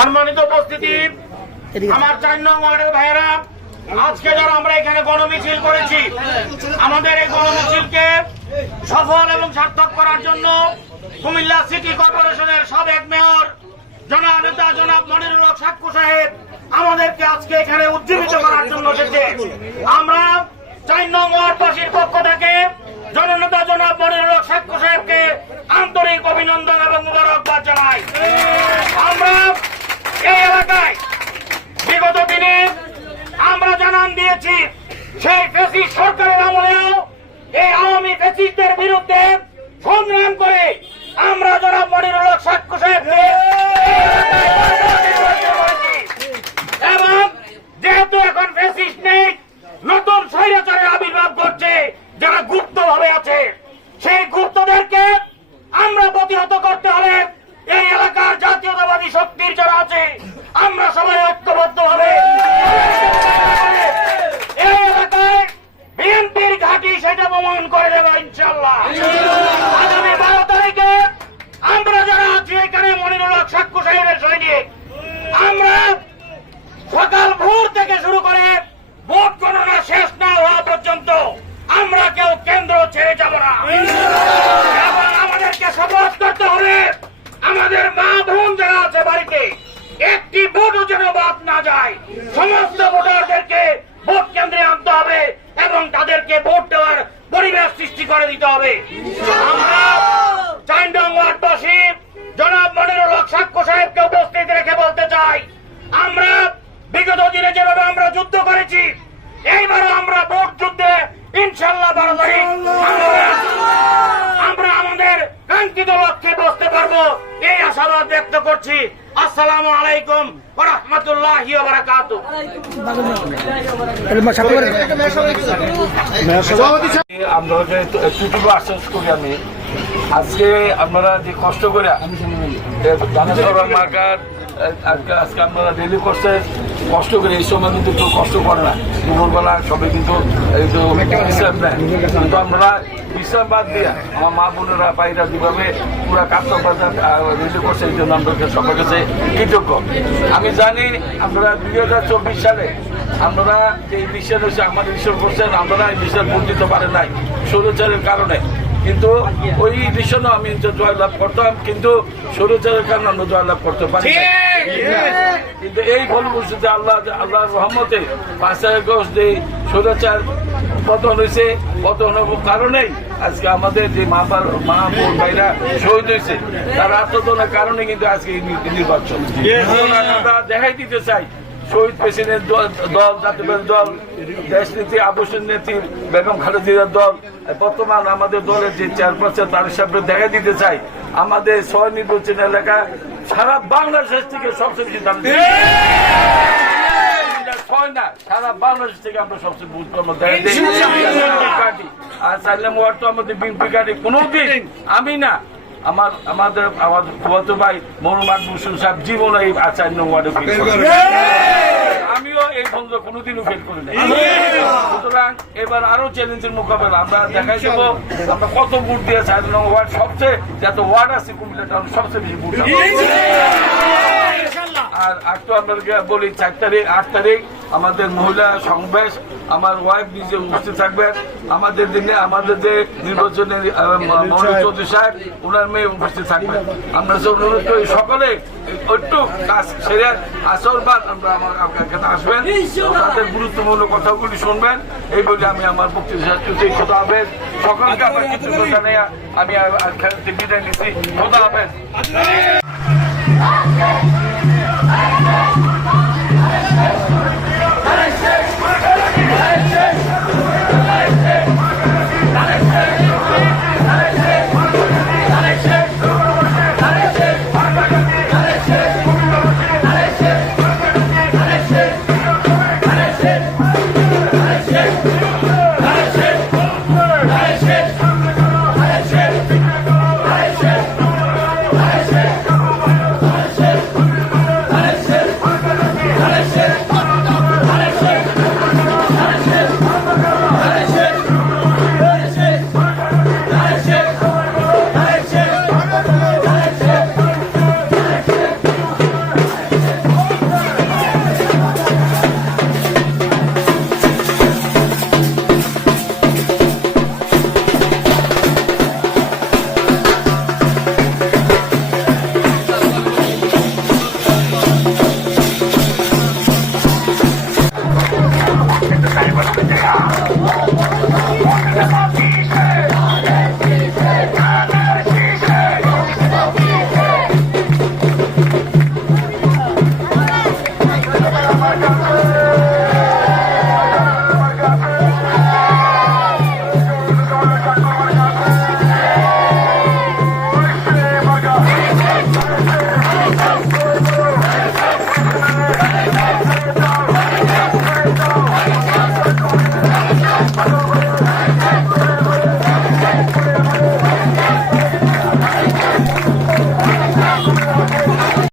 সম্মানিত উপস্থিতি, আমার 4 নং ওয়ার্ডের ভাইয়েরা, আজকে যারা আমরা এখানে গণমিছিল করেছি, আমাদের এই গণমিছিলকে সফল এবং সার্থক করার জন্য কুমিল্লা সিটি কর্পোরেশনের সাবেক মেয়র জননেতা জনাব মনিরুল হক সাক্কু সাহেব আমাদেরকে আজকে এখানে উজ্জীবিত করার জন্য এসেছে। আমরা 4 নং ওয়ার্ডবাসীর পক্ষ থেকে জননেতা জনাব মনিরুল হক সাক্কু সাহেবকে আন্তরিক অভিনন্দন এবং মুবারকবাদ জানাই। আমরা এই এলাকায় বিগত দিনে আমরা জানান দিয়েছি, সেই ফ্যাসিস্ট সরকারের আমলেও এই আওয়ামী ফ্যাসিস্টদের বিরুদ্ধে সংগ্রাম করে আমরা জনাব মনিরুল হক সাক্কু সাহেবকে এবং যেহেতু এখন ফ্যাসিস্ট নেই, নতুন স্বৈরাচারের আবির্ভাব করছে, যারা গুপ্ত ভাবে আছে, সেই গুপ্তদেরকে আমরা প্রতিহত করতে হলে এই এলাকার জাতীয়তাবাদী শক্তির যারা আছে, আমরা সবাই ঐক্যবদ্ধ ভাবে এই এলাকায় বিএনপির ঘাঁটি সেটা প্রমাণ করে দেব ইনশাআল্লাহ। আগামী 12 তারিখে আমরা যারা আছি এখানে মনিরুল হক সাক্কু সাহেবের সৈনিক, আমরা সকাল ভোর থেকে শুরু করে ভোট গণনা শেষ না হওয়া পর্যন্ত আমরা কেউ কেন্দ্র ছেড়ে যাব না। এবং আমাদেরকে শপথ করতে হবে, আমাদের মা বোন যারা আছে বাড়িতে, একটি ভোটও যেন বাদ না যায়। সমস্ত ভোটারদেরকে ভোট কেন্দ্রে আনতে হবে এবং তাদেরকে ভোট দেওয়ার পরিবেশ সৃষ্টি করে দিতে হবে। আমরা 4 নং ওয়ার্ডবাসী জনাব মনিরুল হক সাক্কু সাহেবকে উপস্থিত রেখে বলতে চাই, আমরা বিগত দিনে যেভাবে আমরা যুদ্ধ করেছি, এইবারও আমরা ভোট যুদ্ধে ইনশাআল্লাহ 12 তারিখ আমরা আমাদের কাঙ্ক্ষিত লক্ষ্যে বসতে পারবো, এই আশাবাদ ব্যক্ত করছি। আসসালামু আলাইকুম ওয়া রাহমাতুল্লাহি ওয়া বারাকাতুহু। আপনাকে এতটুকু আশ্বাস করি আমি, আজকে আপনারা যে কষ্ট করে মার্কার আজকে আপনারা রেলি করছে, কষ্ট করে এই সময় কিন্তু কেউ কষ্ট করে না, দুপুরবেলা সবাই কিন্তু বিশ্রাম নেয়, কিন্তু আমরা বিশ্রাম বাদ দিয়ে আমার মা বোনেরা ভাইরা যেভাবে পুরা কাস্টমার রেলি করছে, এই জন্য আমরা সবার কাছে কৃতজ্ঞ। আমি জানি আপনারা 2024 সালে আপনারা যে মিশন হয়েছে আমাদের মিশন করছেন, আপনারা এই মিশন ভোট দিতে পারেন নাই স্বৈরাচারের কারণে, কিন্তু ওই মিশনও আমি জয়লাভ করতাম, কিন্তু স্বৈরাচারের কারণে আমরা জয়লাভ করতে পারি। কিন্তু এই ফলপ্রসূতে আল্লাহর রহমতে 5 আগস্ট যে স্বৈরাচার পতন হয়েছে, পতনের কারণেই আজকে আমাদের যে মা বোন ভাইরা শহীদ হয়েছে, তার আত্মদানের কারণে কিন্তু আজকে এই নির্বাচন। আমরা দেখাই দিতে চাই, শহীদ প্রেসিডেন্ট দল, জাতীয় দল, দেশ নীতি আবশ্যক নেত্রী বেগম খালেদার দল, বর্তমান আমাদের দলের যে চেয়ারপারসন তার সামনে দেখা দিতে চাই, আমাদের 6 নির্বাচন এলাকা সারা বাংলাদেশ থেকে সবচেয়ে বেশি দাম, 6 না সারা বাংলাদেশ থেকে আমরা সবচেয়ে বুঝ করবো। আর 4 নং ওয়ার্ড তো আমাদের বিএনপি কার্ডে কোনোদিন আমি না, আমাদের ফুয়াতো ভাই মোহাম্মদ মুসলিম সাহেব জীবন এই 4 নং ওয়ার্ডে ফেল করে, আমিও এই বন্ধ কোনোদিনও ফেল করি না। সুতরাং এবার আরো চ্যালেঞ্জের মোকাবেলা আমরা দেখাই দেবো, আমরা কত ভোট দিয়ে 4 নং ওয়ার্ড সবচেয়ে যত ওয়ার্ড আছে কুমিল্লা টাউন সবচেয়ে বেশি ভোট। আর একটু আপনাদেরকে বলি, 8 তারিখ আমাদের মহিলা সমাবেশ, আমার ওয়াইফ নিজে উপস্থিত থাকবেন আমাদের দিনে, আমাদের যে নির্বাচনের মনোজ চৌধুরী সাহেব ওনার মেয়ে উপস্থিত থাকবেন। আমরা অনুরোধ করি সকলে একটু কাজ সেরে আসর বাদ আমরা আমার এখানে আসবেন, তাদের গুরুত্বপূর্ণ কথাগুলি শুনবেন, এই বলে আমি আমার বক্তৃতা খোদা হাফেজ। সকলকে আমার কৃতজ্ঞতা জানিয়ে আমি বিদায় নিচ্ছি। খোদা হাফেজ।